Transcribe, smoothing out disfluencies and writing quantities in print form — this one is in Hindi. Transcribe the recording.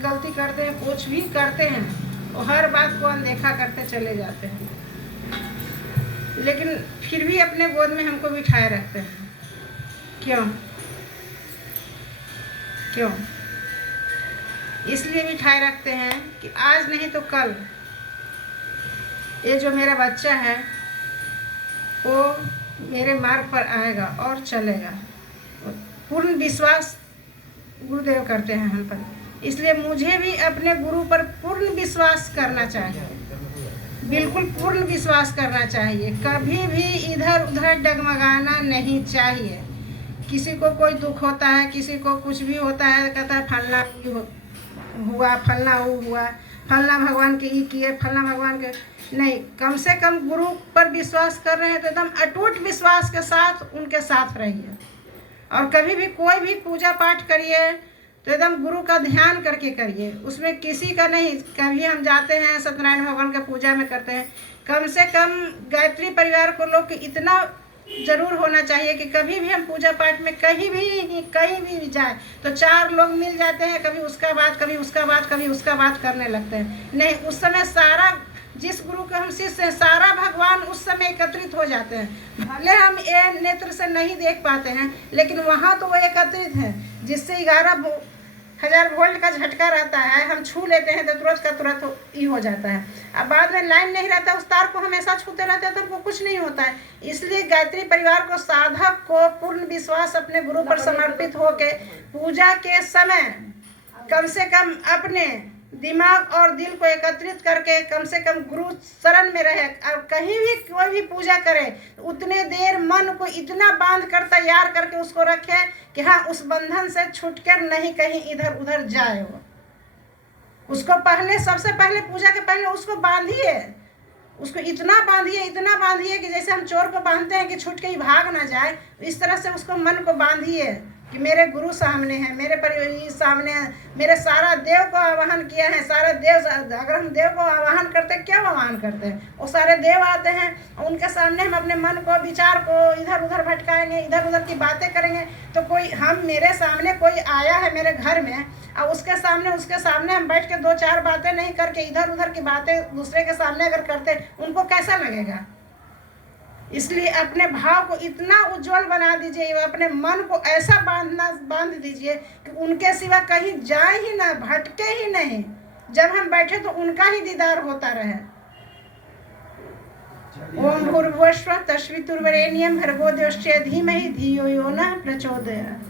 गलती करते हैं, कुछ भी करते हैं, वो हर बात को अनदेखा करते चले जाते हैं, लेकिन फिर भी अपने गोद में हमको बिठाए रखते हैं। क्यों? क्यों? इसलिए बिठाए रखते हैं कि आज नहीं तो कल ये जो मेरा बच्चा है वो मेरे मार्ग पर आएगा और चलेगा। पूर्ण विश्वास गुरुदेव करते हैं हम पर, इसलिए मुझे भी अपने गुरु पर पूर्ण विश्वास करना चाहिए, बिल्कुल पूर्ण विश्वास करना चाहिए। कभी भी इधर उधर डगमगाना नहीं चाहिए। किसी को कोई दुख होता है, किसी को कुछ भी होता है, कहता है फलना हुआ, फलना वो हुआ, फलना भगवान के ये किए, फलना भगवान के नहीं। कम से कम गुरु पर विश्वास कर रहे हैं तो एकदम अटूट विश्वास के साथ उनके साथ रहिए। और कभी भी कोई भी पूजा पाठ करिए तो एकदम गुरु का ध्यान करके करिए, उसमें किसी का नहीं। कभी हम जाते हैं सत्यनारायण भगवान के पूजा में करते हैं, कम से कम गायत्री परिवार को लोग इतना जरूर होना चाहिए कि कभी भी हम पूजा पाठ में कहीं भी जाए तो 4 लोग मिल जाते हैं, कभी उसका बात, कभी उसका बात, कभी उसका बात करने लगते हैं। नहीं, उस समय सारा जिस गुरु के हम शिष्य हैं, सारा भगवान उस समय एकत्रित हो जाते हैं। भले हम ये नेत्र से नहीं देख पाते हैं, लेकिन वहाँ तो वो एकत्रित है, जिससे 11,000 वोल्ट का झटका रहता है। हम छू लेते हैं तो तुरंत का तुरंत ही हो जाता है। अब बाद में लाइन नहीं रहता, उस तार को हमेशा छूते रहते हैं तो हमको कुछ नहीं होता है। इसलिए गायत्री परिवार को, साधक को पूर्ण विश्वास अपने गुरु पर समर्पित होके पूजा के समय कम से कम अपने दिमाग और दिल को एकत्रित करके कम से कम गुरु शरण में रहे। और कहीं भी कोई भी पूजा करे उतने देर मन को इतना बांध कर तैयार करके उसको रखे कि हाँ, उस बंधन से छूटकर नहीं कहीं इधर उधर जाए। वो उसको पहले, सबसे पहले पूजा के पहले उसको बांधिए, उसको इतना बांधिए कि जैसे हम चोर को बांधते हैं कि छूट के ही भाग ना जाए, इस तरह से उसको मन को बांधिए कि मेरे गुरु सामने हैं, मेरे परिवार सामने हैं, मेरे सारा देव को आवाहन किया है। सारा देव, अगर हम देव को आवाहन करते, क्यों आवाहन करते हैं? वो सारे देव आते हैं, उनके सामने हम अपने मन को, विचार को इधर उधर भटकाएंगे, इधर उधर की बातें करेंगे। तो कोई, हम, मेरे सामने कोई आया है मेरे घर में और उसके सामने हम बैठ के 2-4 बातें नहीं करके इधर उधर की बातें दूसरे के सामने अगर करते, उनको कैसा लगेगा? इसलिए अपने भाव को इतना उज्जवल बना दीजिए, अपने मन को ऐसा बांध दीजिए कि उनके सिवा कहीं जाए ही ना, भटके ही नहीं। जब हम बैठे तो उनका ही दीदार होता रहे। ओम भूर्भुवः स्वः तस्वितुर्वरेण्यं भर्गो देवस्य धीमहि धियो यो नः प्रचोदयात्।